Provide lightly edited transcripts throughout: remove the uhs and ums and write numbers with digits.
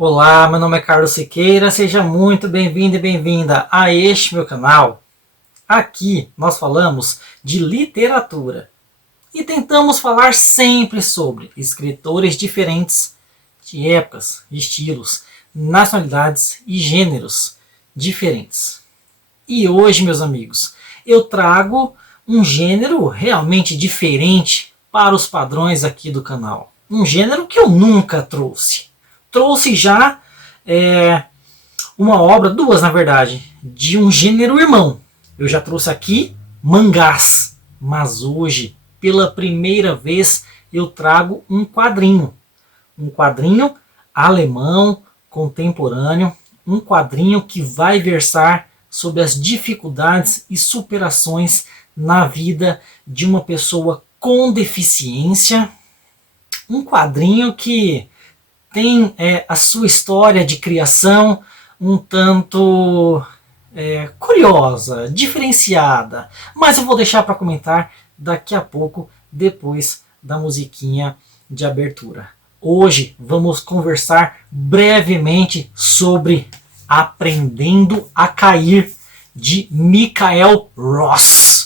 Olá, meu nome é Carlos Siqueira, seja muito bem-vindo e bem-vinda a este meu canal. Aqui nós falamos de literatura e tentamos falar sempre sobre escritores diferentes, de épocas, estilos, nacionalidades e gêneros diferentes. E hoje, meus amigos, eu trago um gênero realmente diferente para os padrões aqui do canal. Um gênero que eu nunca trouxe. Trouxe já uma obra, duas na verdade, de um gênero irmão. Eu já trouxe aqui mangás, mas hoje, pela primeira vez, eu trago um quadrinho. Um quadrinho alemão, contemporâneo, um quadrinho que vai versar sobre as dificuldades e superações na vida de uma pessoa com deficiência. Um quadrinho que tem a sua história de criação um tanto curiosa, diferenciada, mas eu vou deixar para comentar daqui a pouco, depois da musiquinha de abertura. Hoje vamos conversar brevemente sobre Aprendendo a Cair, de Michael Ross.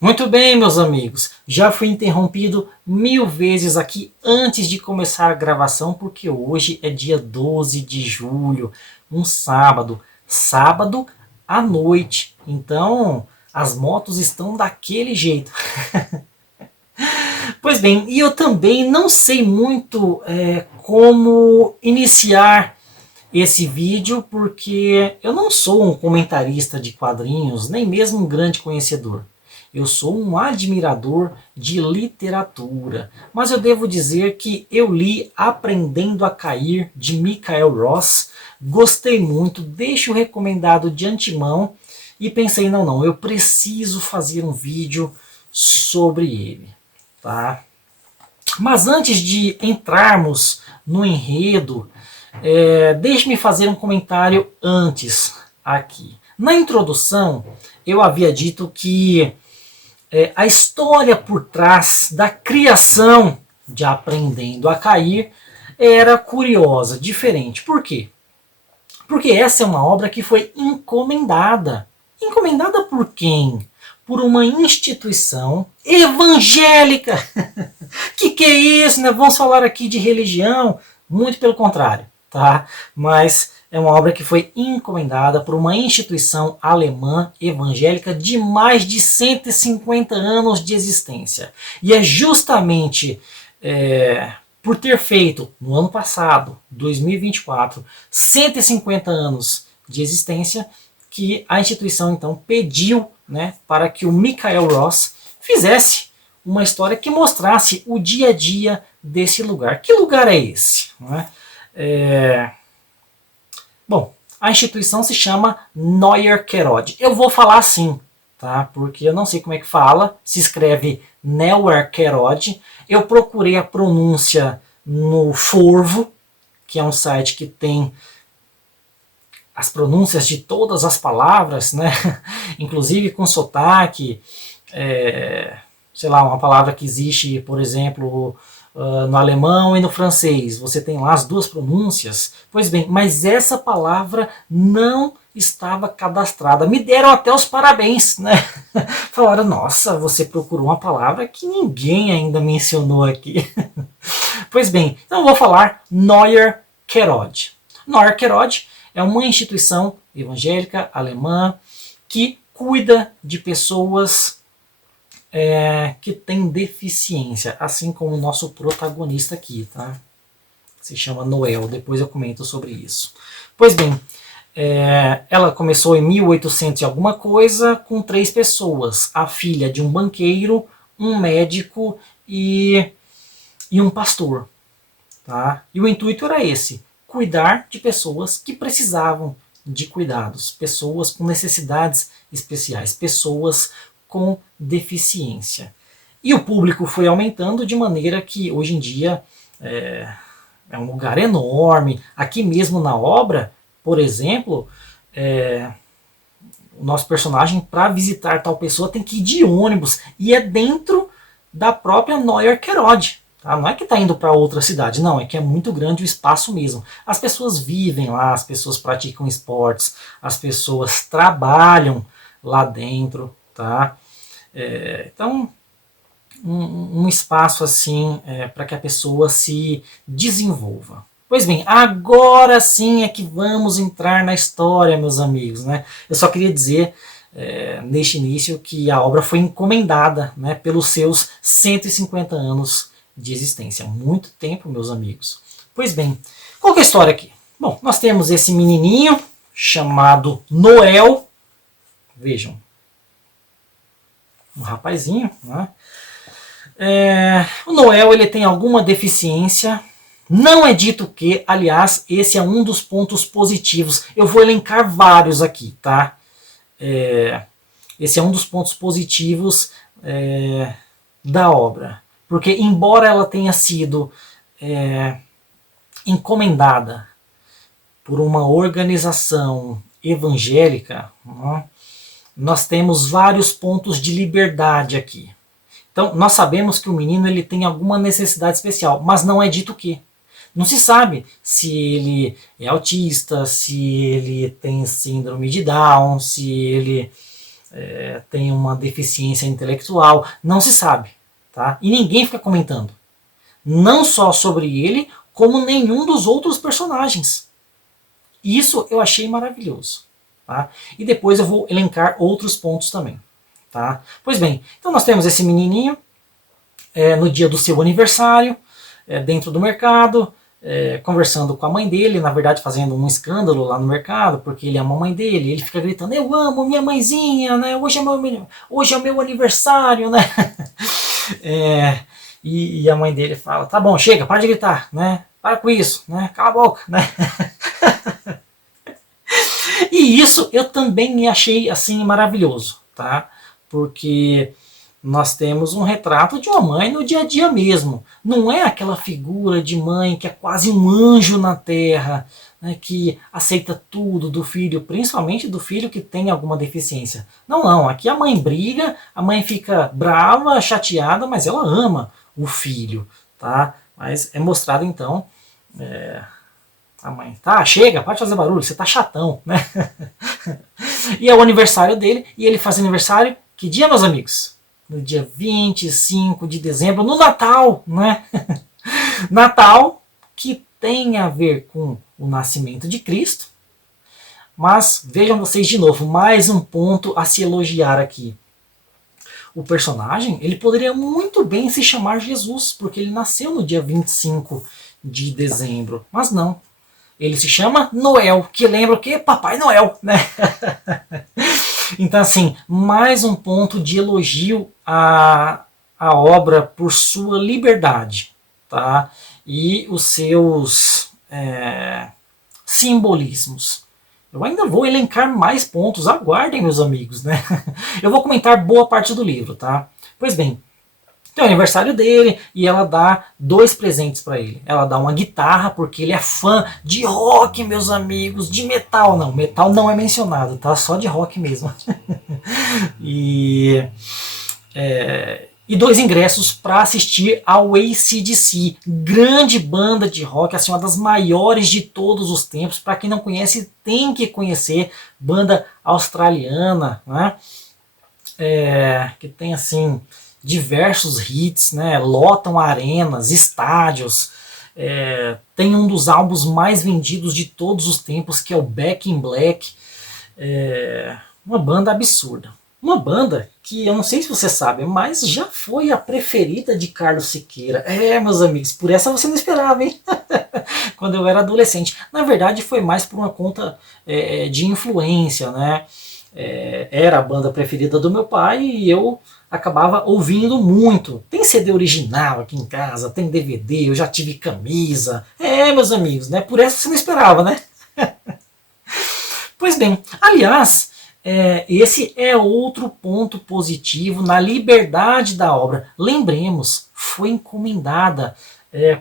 Muito bem, meus amigos, já fui interrompido 1000 vezes aqui antes de começar a gravação, porque hoje é dia 12 de julho, um sábado à noite, então as motos estão daquele jeito. Pois bem, e eu também não sei muito como iniciar esse vídeo, porque eu não sou um comentarista de quadrinhos, nem mesmo um grande conhecedor. Eu sou um admirador de literatura, mas eu devo dizer que eu li Aprendendo a Cair, de Michael Ross, gostei muito, deixo recomendado de antemão e pensei, não, eu preciso fazer um vídeo sobre ele. Tá? Mas antes de entrarmos no enredo, deixe-me fazer um comentário antes aqui. Na introdução, eu havia dito que a história por trás da criação de Aprendendo a Cair era curiosa, diferente. Por quê? Porque essa é uma obra que foi encomendada. Encomendada por quem? Por uma instituição evangélica. Que é isso, né? Vamos falar aqui de religião? Muito pelo contrário, tá? Mas é uma obra que foi encomendada por uma instituição alemã evangélica de mais de 150 anos de existência. E é justamente por ter feito, no ano passado, 2024, 150 anos de existência, que a instituição então pediu, né, para que o Michael Ross fizesse uma história que mostrasse o dia a dia desse lugar. Que lugar é esse? Não é? Bom, a instituição se chama Neuer Herod. Eu vou falar assim, tá? Porque eu não sei como é que fala. Se escreve Neuer Herod. Eu procurei a pronúncia no Forvo, que é um site que tem as pronúncias de todas as palavras, né? Inclusive com sotaque. Sei lá, uma palavra que existe, por exemplo, no alemão e no francês, você tem lá as duas pronúncias. Pois bem, mas essa palavra não estava cadastrada. Me deram até os parabéns, né? Falaram, nossa, você procurou uma palavra que ninguém ainda mencionou aqui. Pois bem, então eu vou falar Neuer Herod. Neuer Herod é uma instituição evangélica alemã que cuida de pessoas que tem deficiência, assim como o nosso protagonista aqui, tá? Se chama Noel, depois eu comento sobre isso. Pois bem, ela começou em 1800 e alguma coisa, com 3 pessoas, a filha de um banqueiro, um médico e um pastor. Tá? E o intuito era esse, cuidar de pessoas que precisavam de cuidados, pessoas com necessidades especiais, pessoas com deficiência. E o público foi aumentando de maneira que hoje em dia é um lugar enorme. Aqui mesmo na obra, por exemplo, o nosso personagem, para visitar tal pessoa, tem que ir de ônibus. E é dentro da própria Neuer-Herode. Tá? Não é que está indo para outra cidade, não, é que é muito grande o espaço mesmo. As pessoas vivem lá, as pessoas praticam esportes, as pessoas trabalham lá dentro. Tá? Então, um espaço assim para que a pessoa se desenvolva. Pois bem, agora sim é que vamos entrar na história, meus amigos. Né? Eu só queria dizer, neste início, que a obra foi encomendada, né, pelos seus 150 anos de existência. Muito tempo, meus amigos. Pois bem, qual que é a história aqui? Bom, nós temos esse menininho chamado Noel. Vejam, um rapazinho. Né? O Noel ele tem alguma deficiência. Não é dito que, aliás, esse é um dos pontos positivos. Eu vou elencar vários aqui, tá? Esse é um dos pontos positivos da obra. Porque, embora ela tenha sido encomendada por uma organização evangélica, nós temos vários pontos de liberdade aqui. Então, nós sabemos que o menino ele tem alguma necessidade especial, mas não é dito que. Não se sabe se ele é autista, se ele tem síndrome de Down, se ele tem uma deficiência intelectual. Não se sabe. Tá? E ninguém fica comentando. Não só sobre ele, como nenhum dos outros personagens. Isso eu achei maravilhoso. Tá? E depois eu vou elencar outros pontos também. Tá? Pois bem, então nós temos esse menininho no dia do seu aniversário, dentro do mercado, conversando com a mãe dele, na verdade fazendo um escândalo lá no mercado, porque ele ama a mãe dele, ele fica gritando, eu amo minha mãezinha, né? hoje é o meu aniversário, né? E a mãe dele fala, tá bom, chega, para de gritar, né? Para com isso, né? Cala a boca, né? E isso eu também achei assim maravilhoso, tá? Porque nós temos um retrato de uma mãe no dia a dia mesmo. Não é aquela figura de mãe que é quase um anjo na terra, né, que aceita tudo do filho, principalmente do filho que tem alguma deficiência. Não, não. Aqui a mãe briga, a mãe fica brava, chateada, mas ela ama o filho. Tá? Mas é mostrado então... A mãe, tá, chega, pode fazer barulho, você tá chatão, né? E é o aniversário dele, e ele faz aniversário, que dia, meus amigos? No dia 25 de dezembro, no Natal, né? Natal, que tem a ver com o nascimento de Cristo, mas vejam vocês de novo, mais um ponto a se elogiar aqui. O personagem, ele poderia muito bem se chamar Jesus, porque ele nasceu no dia 25 de dezembro, mas não. Ele se chama Noel, que lembra o quê? Papai Noel, né? Então, assim, mais um ponto de elogio à obra por sua liberdade, tá? E os seus simbolismos. Eu ainda vou elencar mais pontos, aguardem, meus amigos, né? Eu vou comentar boa parte do livro, tá? Pois bem, tem o aniversário dele e ela dá 2 presentes para ele. Ela dá uma guitarra, porque ele é fã de rock, meus amigos, de metal. Não, metal não é mencionado, tá? Só de rock mesmo. E 2 ingressos para assistir ao AC/DC, grande banda de rock, assim, uma das maiores de todos os tempos. Para quem não conhece, tem que conhecer, banda australiana, né? Que tem assim diversos hits, né? Lotam arenas, estádios. Tem um dos álbuns mais vendidos de todos os tempos, que é o Back in Black. Uma banda absurda. Uma banda que eu não sei se você sabe, mas já foi a preferida de Carlos Siqueira. Meus amigos, por essa você não esperava, hein? Quando eu era adolescente. Na verdade, foi mais por uma conta de influência, né? Era a banda preferida do meu pai e eu acabava ouvindo muito. Tem CD original aqui em casa, tem DVD, eu já tive camisa. Meus amigos, né? Por essa você não esperava, né? Pois bem, aliás, esse é outro ponto positivo na liberdade da obra. Lembremos, foi encomendada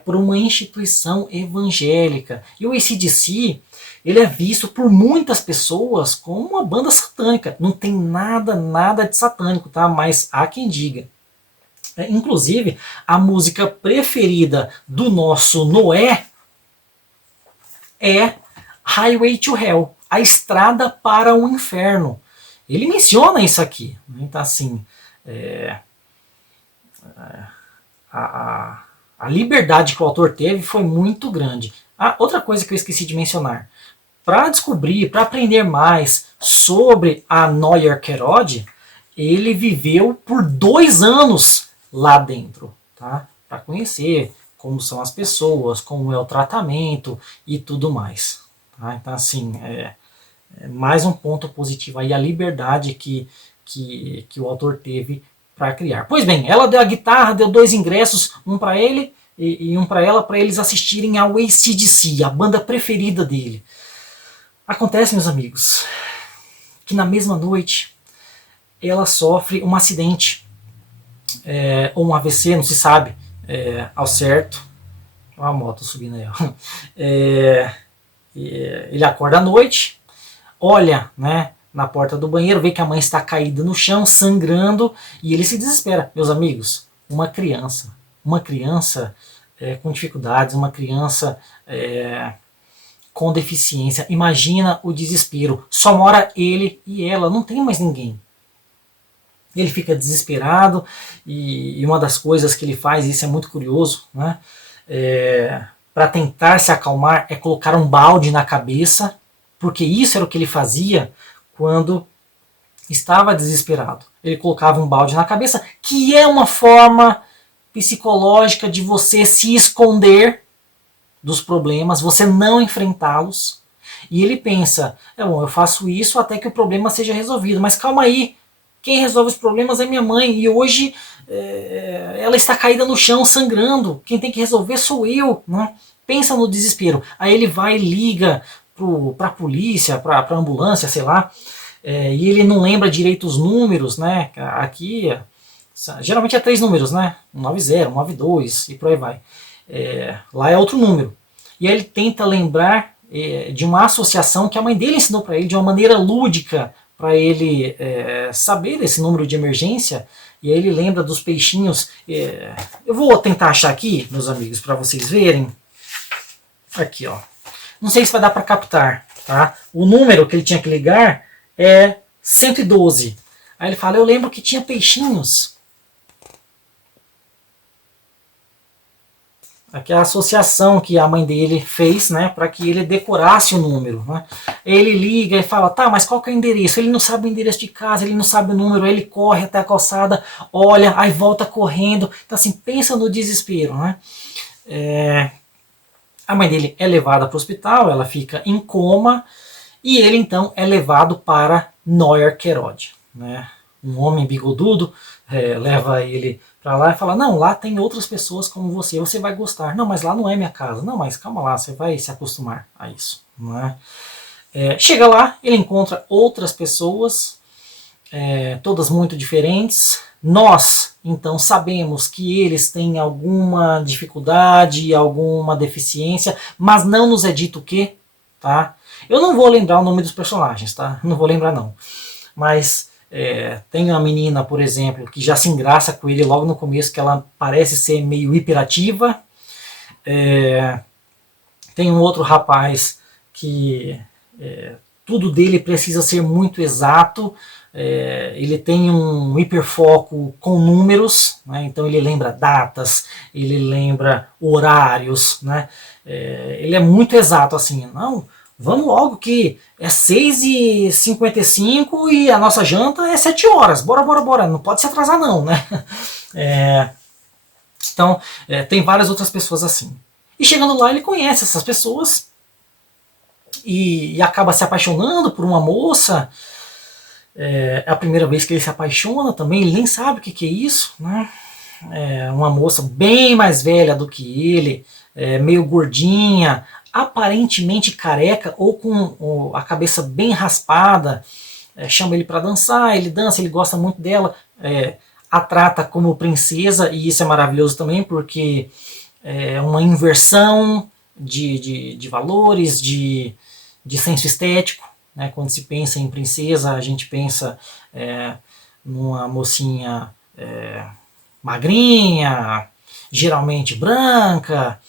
por uma instituição evangélica. E o AC/DC, ele é visto por muitas pessoas como uma banda satânica. Não tem nada de satânico, tá? Mas há quem diga. Inclusive, a música preferida do nosso Noé é Highway to Hell, a estrada para o inferno. Ele menciona isso aqui. Então, assim, a liberdade que o autor teve foi muito grande. Outra coisa que eu esqueci de mencionar. Para descobrir, para aprender mais sobre a Noyer Kerod, ele viveu por 2 anos lá dentro, tá? Para conhecer como são as pessoas, como é o tratamento e tudo mais. Tá? Então, assim, mais um ponto positivo aí, a liberdade que o autor teve para criar. Pois bem, ela deu a guitarra, deu 2 ingressos, um para ele e um para ela, para eles assistirem ao AC/DC, a banda preferida dele. Acontece, meus amigos, que na mesma noite ela sofre um acidente, ou um AVC, não se sabe ao certo. Olha a moto subindo aí. Ó. Ele acorda à noite, olha, né, na porta do banheiro, vê que a mãe está caída no chão, sangrando, e ele se desespera. Meus amigos, uma criança com dificuldades, uma criança com deficiência, imagina o desespero. Só mora ele e ela, não tem mais ninguém. Ele fica desesperado, e uma das coisas que ele faz, e isso é muito curioso, né, para tentar se acalmar, é colocar um balde na cabeça, porque isso era o que ele fazia quando estava desesperado. Ele colocava um balde na cabeça, que é uma forma psicológica de você se esconder dos problemas, você não enfrentá-los. E ele pensa, bom, eu faço isso até que o problema seja resolvido, mas calma aí, quem resolve os problemas é minha mãe, e hoje ela está caída no chão, sangrando, quem tem que resolver sou eu, né? Pensa no desespero. Aí ele vai e liga para a polícia, para a ambulância, sei lá, e ele não lembra direito os números, né? Aqui, geralmente é 3 números, né? 190, 192 e por aí vai. Lá é outro número. E aí ele tenta lembrar de uma associação que a mãe dele ensinou para ele de uma maneira lúdica, para ele saber esse número de emergência, e aí ele lembra dos peixinhos. Eu vou tentar achar aqui, meus amigos, para vocês verem. Aqui, ó. Não sei se vai dar para captar, tá? O número que ele tinha que ligar é 112. Aí ele fala, eu lembro que tinha peixinhos. Aqui é a associação que a mãe dele fez, né, para que ele decorasse o número. Né? Ele liga e fala, tá, mas qual que é o endereço? Ele não sabe o endereço de casa, ele não sabe o número, aí ele corre até a calçada, olha, aí volta correndo. Então assim, pensa no desespero. Né? A mãe dele é levada para o hospital, ela fica em coma, e ele então é levado para Noyer Kerod. Né? Um homem bigodudo leva ele para lá e fala, não, lá tem outras pessoas como você vai gostar. Não, mas lá não é minha casa. Não, mas calma lá, você vai se acostumar a isso. Não é? Chega lá, ele encontra outras pessoas, todas muito diferentes. Nós, então, sabemos que eles têm alguma dificuldade, alguma deficiência, mas não nos é dito o quê, tá? Eu não vou lembrar o nome dos personagens, tá? Não vou lembrar não. Mas tem uma menina, por exemplo, que já se engraça com ele logo no começo, que ela parece ser meio hiperativa. Tem um outro rapaz que tudo dele precisa ser muito exato. Ele tem um hiperfoco com números, né? Então ele lembra datas, ele lembra horários, né? Ele é muito exato assim, não, vamos logo que é 6h55 e a nossa janta é 7 horas, bora, não pode se atrasar não, né? Então tem várias outras pessoas assim. E chegando lá ele conhece essas pessoas e acaba se apaixonando por uma moça. É a primeira vez que ele se apaixona também, ele nem sabe o que é isso, né? Uma moça bem mais velha do que ele, meio gordinha, aparentemente careca ou com a cabeça bem raspada, chama ele para dançar, ele dança, ele gosta muito dela, a trata como princesa, e isso é maravilhoso também, porque é uma inversão de valores, de senso estético, né? Quando se pensa em princesa, a gente pensa numa mocinha magrinha, geralmente branca,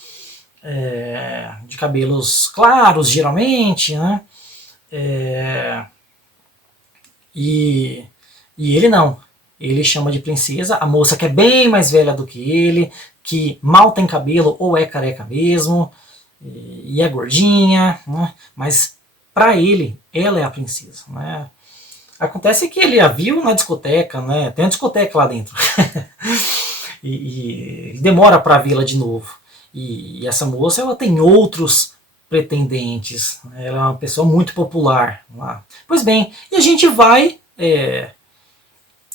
de cabelos claros, geralmente, né? E ele não. Ele chama de princesa a moça que é bem mais velha do que ele, que mal tem cabelo ou é careca mesmo, e é gordinha, né? Mas para ele, ela é a princesa, né? Acontece que ele a viu na discoteca, né? Tem uma discoteca lá dentro. e demora para vê-la de novo. E essa moça, ela tem outros pretendentes. Ela é uma pessoa muito popular lá. Pois bem, e a gente vai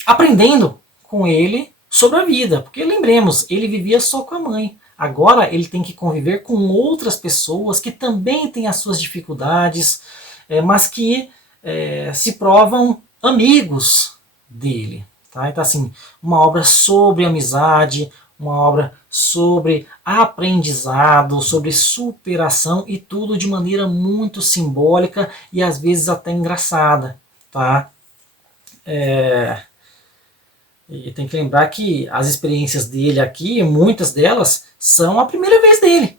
aprendendo com ele sobre a vida. Porque lembremos, ele vivia só com a mãe. Agora ele tem que conviver com outras pessoas que também têm as suas dificuldades, mas que se provam amigos dele. Tá? Então, assim, uma obra sobre amizade, uma obra sobre aprendizado, sobre superação, e tudo de maneira muito simbólica e às vezes até engraçada. Tá? E tem que lembrar que as experiências dele aqui, muitas delas, são a primeira vez dele.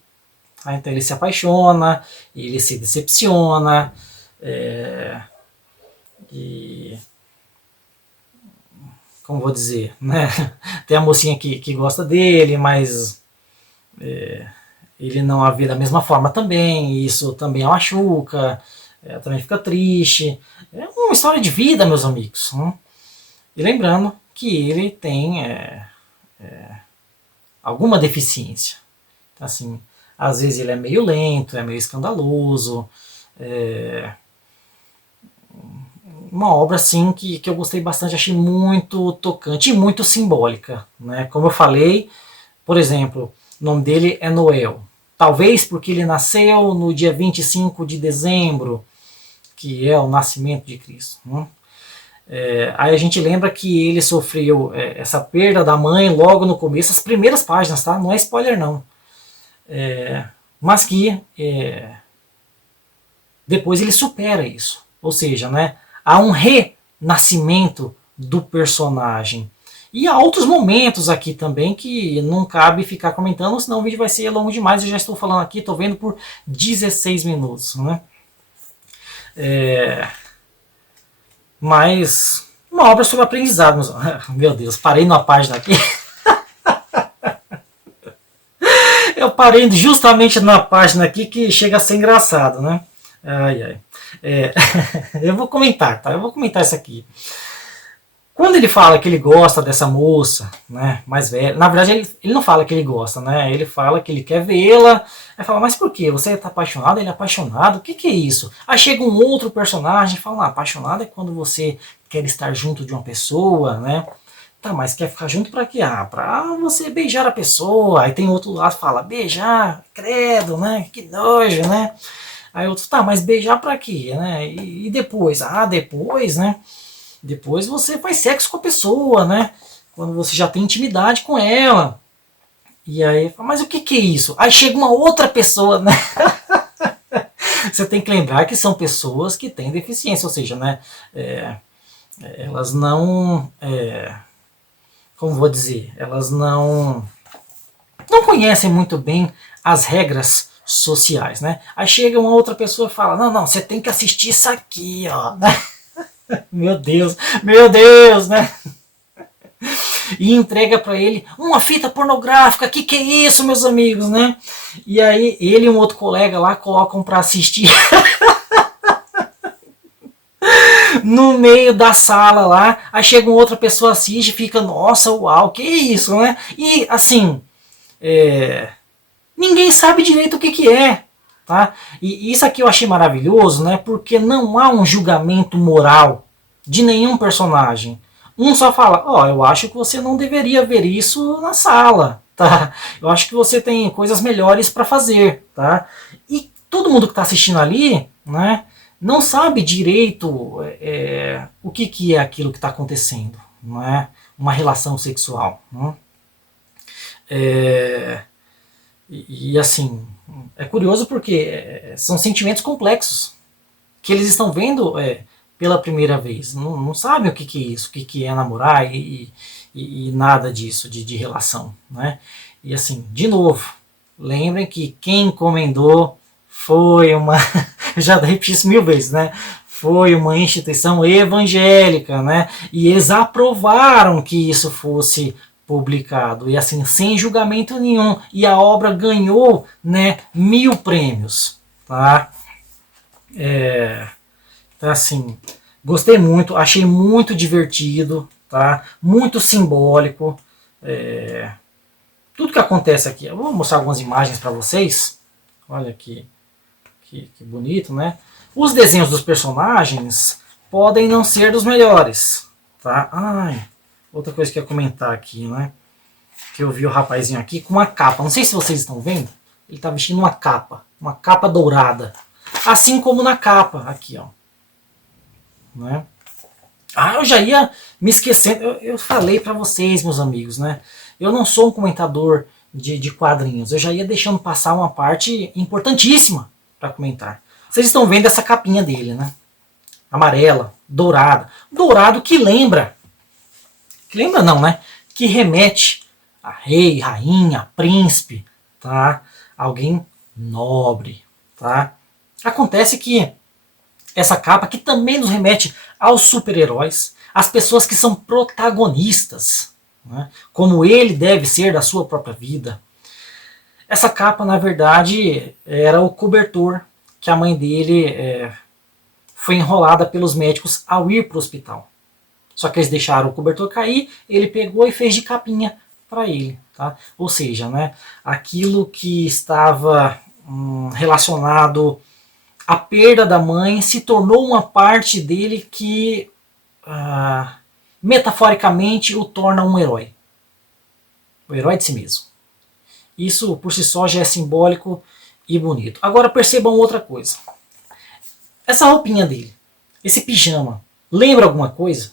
Tá? Então ele se apaixona, ele se decepciona, e como vou dizer, né? Tem a mocinha que gosta dele, mas ele não a vê da mesma forma também, e isso também a machuca, também fica triste. É uma história de vida, meus amigos. Né? E lembrando que ele tem alguma deficiência. Então, assim, às vezes ele é meio lento, é meio escandaloso. Uma obra assim que eu gostei bastante, achei muito tocante e muito simbólica. Né? Como eu falei, por exemplo, o nome dele é Noel. Talvez porque ele nasceu no dia 25 de dezembro, que é o nascimento de Cristo. Né? Aí a gente lembra que ele sofreu essa perda da mãe logo no começo, as primeiras páginas, tá? Não é spoiler não. Mas que depois ele supera isso. Ou seja, né, há um renascimento do personagem. E há outros momentos aqui também que não cabe ficar comentando, senão o vídeo vai ser longo demais. Eu já estou falando aqui, estou vendo por 16 minutos. Né? Mas uma obra sobre aprendizado. Meu Deus, parei numa página aqui. Eu parei justamente na página aqui que chega a ser engraçado, né? Ai, ai. Eu vou comentar, tá? Eu vou comentar isso aqui. Quando ele fala que ele gosta dessa moça, né, mais velha, na verdade ele não fala que ele gosta, né? Ele fala que ele quer vê-la. Aí fala, mas por quê? Você está apaixonado? Ele é apaixonado? O que é isso? Aí chega um outro personagem e fala, apaixonado é quando você quer estar junto de uma pessoa, né? Tá, mas quer ficar junto pra quê? Pra você beijar a pessoa. Aí tem outro lado que fala, beijar, credo, né? Que nojo, né? Aí outro, tá, mas beijar pra quê, né? E depois? Depois, né? Depois você faz sexo com a pessoa, né? Quando você já tem intimidade com ela. E aí, mas o que é isso? Aí chega uma outra pessoa, né? Você tem que lembrar que são pessoas que têm deficiência, ou seja, né? Elas não... como vou dizer? Elas não conhecem muito bem as regras sociais, né? Aí chega uma outra pessoa e fala, não, você tem que assistir isso aqui, ó, né? Meu Deus, né? E entrega para ele uma fita pornográfica, que é isso, meus amigos, né? E aí ele e um outro colega lá colocam para assistir no meio da sala lá, aí chega uma outra pessoa, assiste e fica, nossa, uau, que isso, né? E assim, ninguém sabe direito o que é. Tá? E isso aqui eu achei maravilhoso, né? Porque não há um julgamento moral de nenhum personagem. Um só fala, eu acho que você não deveria ver isso na sala, tá? Eu acho que você tem coisas melhores para fazer, tá? E todo mundo que está assistindo ali, né? não sabe direito o que é aquilo que está acontecendo, não é? Uma relação sexual. Não é? E assim, é curioso porque são sentimentos complexos que eles estão vendo pela primeira vez. Não sabem o que é isso, o que é namorar e nada disso, de relação. Né? E assim, de novo, lembrem que quem encomendou foi uma. Eu já repeti isso 1000 vezes, né? Foi uma instituição evangélica, né? E eles aprovaram que isso fosse publicado, e assim, sem julgamento nenhum, e a obra ganhou, né, 1000 prêmios, tá? Então assim, gostei muito, achei muito divertido, tá? Muito simbólico, tudo que acontece aqui. Eu vou mostrar algumas imagens para vocês, olha aqui, que bonito, né? Os desenhos dos personagens podem não ser dos melhores, tá? Ai, outra coisa que eu ia comentar aqui, né? Que eu vi o rapazinho aqui com uma capa. Não sei se vocês estão vendo. Ele está vestindo uma capa dourada. Assim como na capa, aqui, ó. Né? Ah, eu já ia me esquecendo. Eu falei para vocês, meus amigos, né? Eu não sou um comentador de quadrinhos. Eu já ia deixando passar uma parte importantíssima para comentar. Vocês estão vendo essa capinha dele, né? Amarela, dourada. Dourado que lembra. Que lembra não, né? Que remete a rei, rainha, príncipe, tá? Alguém nobre, tá? Acontece que essa capa que também nos remete aos super-heróis, às pessoas que são protagonistas, né? Como ele deve ser da sua própria vida. Essa capa, na verdade, era o cobertor que a mãe dele foi enrolada pelos médicos ao ir para o hospital. Só que eles deixaram o cobertor cair, ele pegou e fez de capinha para ele. Tá? Ou seja, né, aquilo que estava relacionado à perda da mãe se tornou uma parte dele que, metaforicamente, o torna um herói. O herói de si mesmo. Isso por si só já é simbólico e bonito. Agora percebam outra coisa. Essa roupinha dele, esse pijama, lembra alguma coisa?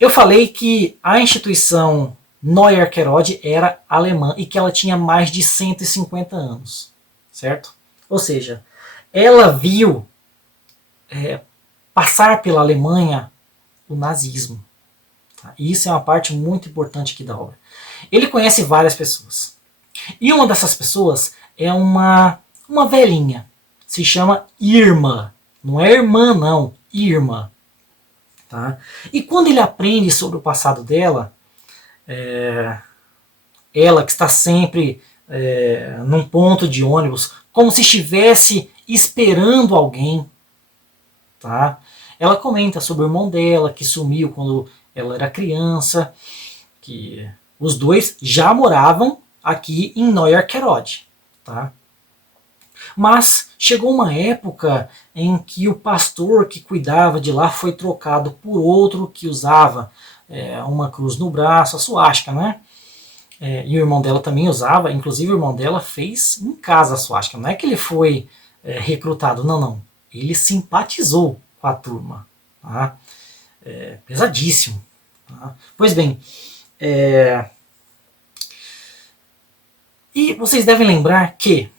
Eu falei que a instituição Neuer-Herolde era alemã e que ela tinha mais de 150 anos, certo? Ou seja, ela viu passar pela Alemanha o nazismo. Tá? E isso é uma parte muito importante aqui da obra. Ele conhece várias pessoas. E uma dessas pessoas é uma velhinha. Se chama Irma. Não é irmã, não. Irma. Tá? E quando ele aprende sobre o passado dela, ela que está sempre num ponto de ônibus, como se estivesse esperando alguém, tá? Ela comenta sobre o irmão dela, que sumiu quando ela era criança, que os dois já moravam aqui em Neuer-Herolde, tá? Mas chegou uma época em que o pastor que cuidava de lá foi trocado por outro que usava uma cruz no braço, a suástica, né? E o irmão dela também usava, inclusive o irmão dela fez em casa a suástica. Não é que ele foi recrutado, não. Ele simpatizou com a turma. Tá? Pesadíssimo. Tá? Pois bem, e vocês devem lembrar que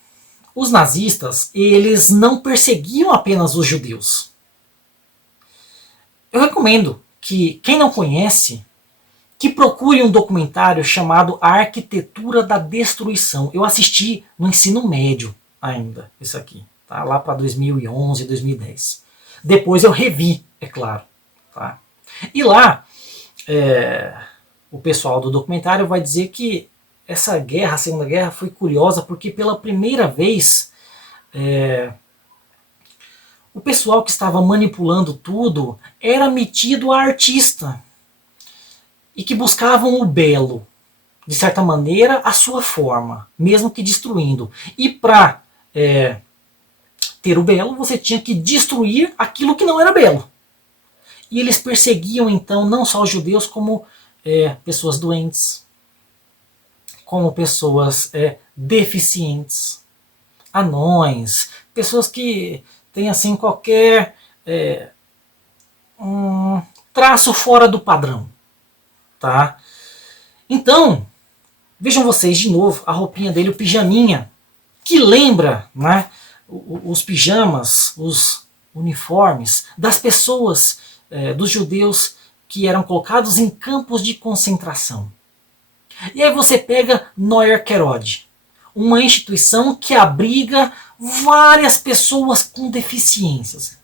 os nazistas, eles não perseguiam apenas os judeus. Eu recomendo que quem não conhece, que procure um documentário chamado A Arquitetura da Destruição. Eu assisti no ensino médio ainda, isso aqui, tá? Lá para 2011, 2010. Depois eu revi, é claro. Tá? E lá, o pessoal do documentário vai dizer que essa guerra, a Segunda Guerra, foi curiosa porque pela primeira vez o pessoal que estava manipulando tudo era metido a artista e que buscavam o belo, de certa maneira, a sua forma, mesmo que destruindo. E para ter o belo, você tinha que destruir aquilo que não era belo. E eles perseguiam, então, não só os judeus, como pessoas doentes, como pessoas deficientes, anões, pessoas que tem assim qualquer um traço fora do padrão, tá? Então, vejam vocês de novo a roupinha dele, o pijaminha, que lembra, né, os pijamas, os uniformes das pessoas, dos judeus que eram colocados em campos de concentração. E aí você pega Neuer Herod, uma instituição que abriga várias pessoas com deficiências.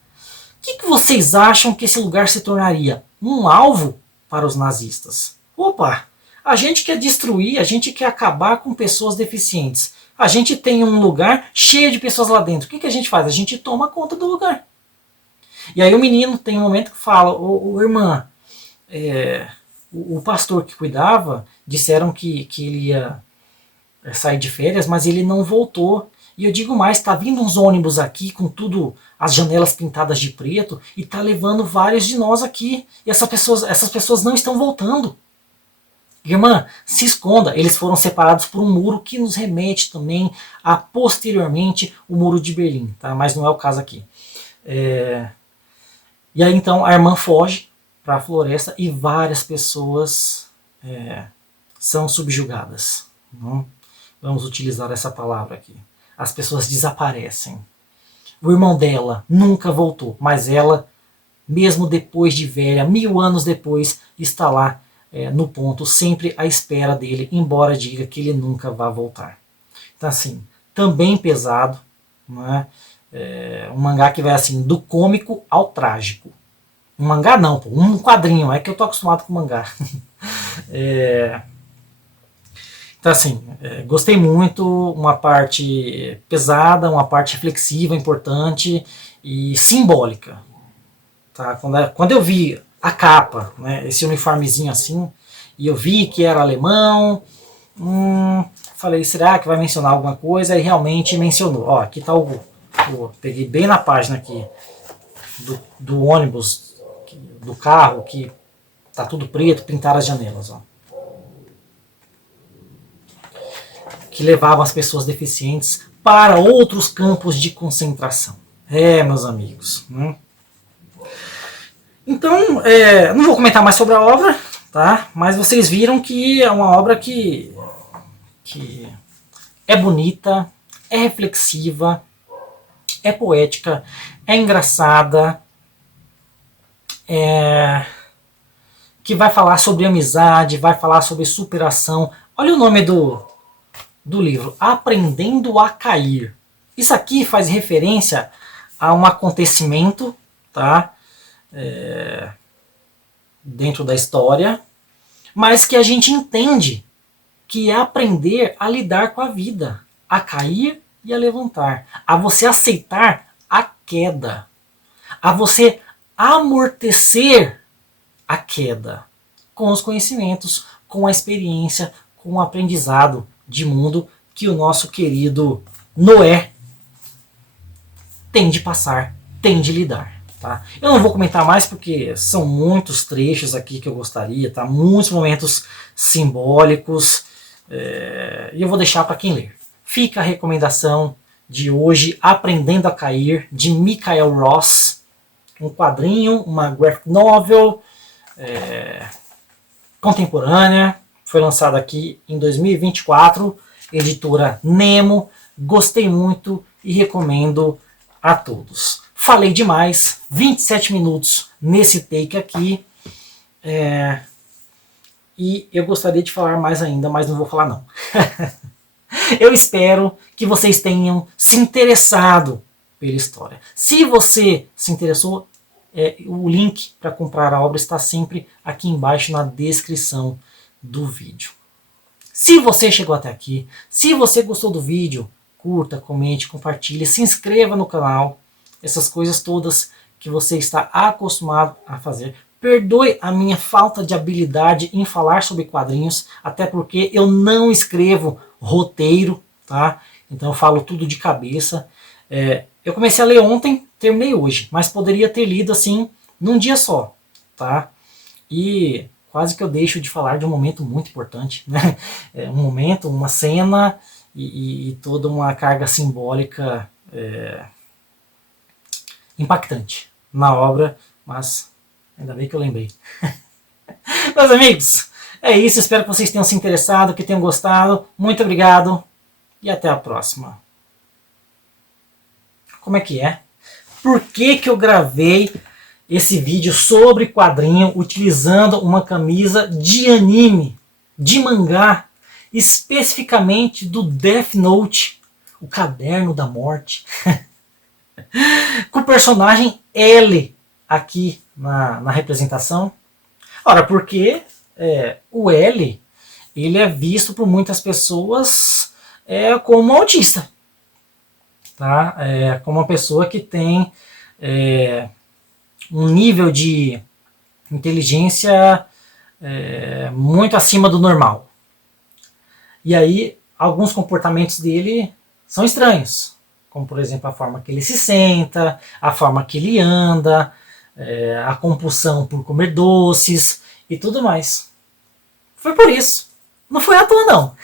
O que vocês acham que esse lugar se tornaria? Um alvo para os nazistas? Opa, a gente quer destruir, a gente quer acabar com pessoas deficientes. A gente tem um lugar cheio de pessoas lá dentro. O que a gente faz? A gente toma conta do lugar. E aí o menino tem um momento que fala, ô irmã, o pastor que cuidava, disseram que ele ia sair de férias, mas ele não voltou. E eu digo mais, tá vindo uns ônibus aqui com tudo, as janelas pintadas de preto, e tá levando vários de nós aqui. E essas pessoas não estão voltando. Irmã, se esconda. Eles foram separados por um muro que nos remete também a, posteriormente, o muro de Berlim. Tá? Mas não é o caso aqui. E aí então a irmã foge para a floresta e várias pessoas são subjugadas. Não? Vamos utilizar essa palavra aqui. As pessoas desaparecem. O irmão dela nunca voltou, mas ela, mesmo depois de velha, 1000 anos depois, está lá no ponto, sempre à espera dele, embora diga que ele nunca vai voltar. Então assim, também pesado, né? Um mangá que vai assim, do cômico ao trágico. Um mangá não, pô, um quadrinho, é que eu tô acostumado com mangá. Então assim, gostei muito, uma parte pesada, uma parte reflexiva, importante e simbólica. Tá? Quando eu vi a capa, né, esse uniformezinho assim, e eu vi que era alemão, falei, será que vai mencionar alguma coisa? E realmente mencionou. Ó, aqui tá peguei bem na página aqui do ônibus, do carro, que tá tudo preto, pintaram as janelas, ó. Que levavam as pessoas deficientes para outros campos de concentração. Meus amigos. Então, não vou comentar mais sobre a obra, tá? Mas vocês viram que é uma obra que é bonita, é reflexiva, é poética, é engraçada, que vai falar sobre amizade, vai falar sobre superação. Olha o nome do livro, Aprendendo a Cair. Isso aqui faz referência a um acontecimento, tá? Dentro da história, mas que a gente entende que é aprender a lidar com a vida, a cair e a levantar, a você aceitar a queda, a você amortecer a queda com os conhecimentos, com a experiência, com o aprendizado de mundo que o nosso querido Noé tem de passar, tem de lidar. Tá? Eu não vou comentar mais porque são muitos trechos aqui que eu gostaria, tá? Muitos momentos simbólicos, e eu vou deixar para quem ler. Fica a recomendação de hoje, Aprendendo a Cair, de Michael Ross, um quadrinho, uma graphic novel contemporânea, foi lançado aqui em 2024, editora Nemo. Gostei muito e recomendo a todos. Falei demais, 27 minutos nesse take aqui, e eu gostaria de falar mais ainda, mas não vou falar não. Eu espero que vocês tenham se interessado pela história. Se você se interessou, o link para comprar a obra está sempre aqui embaixo na descrição do vídeo. Se você chegou até aqui, se você gostou do vídeo, curta, comente, compartilhe, se inscreva no canal, essas coisas todas que você está acostumado a fazer. Perdoe a minha falta de habilidade em falar sobre quadrinhos, até porque eu não escrevo roteiro, tá? Então eu falo tudo de cabeça. Eu comecei a ler ontem, terminei hoje, mas poderia ter lido assim num dia só, tá? E quase que eu deixo de falar de um momento muito importante, né? Um momento, uma cena e toda uma carga simbólica impactante na obra, mas ainda bem que eu lembrei. Meus amigos, é isso. Espero que vocês tenham se interessado, que tenham gostado. Muito obrigado e até a próxima. Como é que é? Por que eu gravei esse vídeo sobre quadrinho utilizando uma camisa de anime, de mangá, especificamente do Death Note, o Caderno da Morte, com o personagem L aqui na representação? Ora, porque o L ele é visto por muitas pessoas como um autista, tá? Como uma pessoa que tem um nível de inteligência muito acima do normal. E aí, alguns comportamentos dele são estranhos, como por exemplo a forma que ele se senta, a forma que ele anda, a compulsão por comer doces e tudo mais. Foi por isso. Não foi à toa, não.